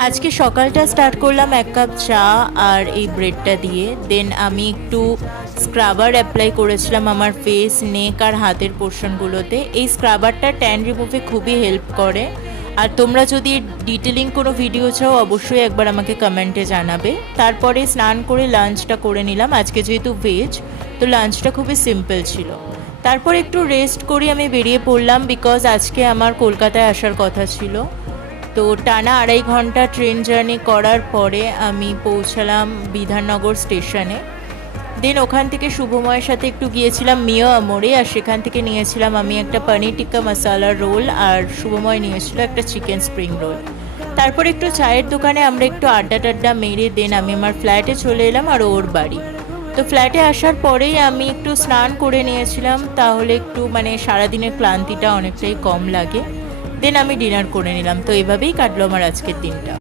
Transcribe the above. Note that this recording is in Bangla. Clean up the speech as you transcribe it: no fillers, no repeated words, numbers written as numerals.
आज के सकालटा स्टार्ट करलाम एक कप चा और ये ब्रेडटा दिए। देन आमी एकटू स्क्राबार अप्लाई करेছিলাম আমার फेस नेक और हाथेर पोर्शनगुलोते। এই স্ক্রাবারটা ট্যান রিমুভে খুবই হেল্প করে। আর তোমরা যদি ডিটেলিং কোনো ভিডিও চাও অবশ্যই একবার আমাকে কমেন্টে জানাবে। তারপরে স্নান করে লাঞ্চটা করে নিলাম। আজকে যেহেতু ভেজ তো লাঞ্চটা খুবই সিম্পল ছিল। তারপর একটু রেস্ট করে আমি বেরিয়ে পড়লাম বিকজ আজকে আমার কলকাতায় আসার কথা ছিল। তো টানা 2.5 ঘন্টা ট্রেন জার্নি করার পরে আমি পৌঁছালাম বিধাননগর স্টেশনে। দেন ওখান থেকে শুভময়ের সাথে একটু গিয়েছিলাম মিও আমোরে, আর সেখান থেকে নিয়েছিলাম আমি একটা পনির টিক্কা মশালা রোল, আর শুভময় নিয়েছিল একটা চিকেন স্প্রিং রোল। তারপর একটু চায়ের দোকানে আমরা একটু আড্ডা টাড্ডা মেরে দেন আমি আমার ফ্ল্যাটে চলে এলাম আর ওর বাড়ি। তো ফ্ল্যাটে আসার পরেই আমি একটু স্নান করে নিয়েছিলাম, তাহলে একটু মানে সারাদিনের ক্লান্তিটা অনেকটাই কম লাগে। দেন আমি ডিনার করে নিলাম। তো এভাবেই কাটলো আমার আজকের দিনটা।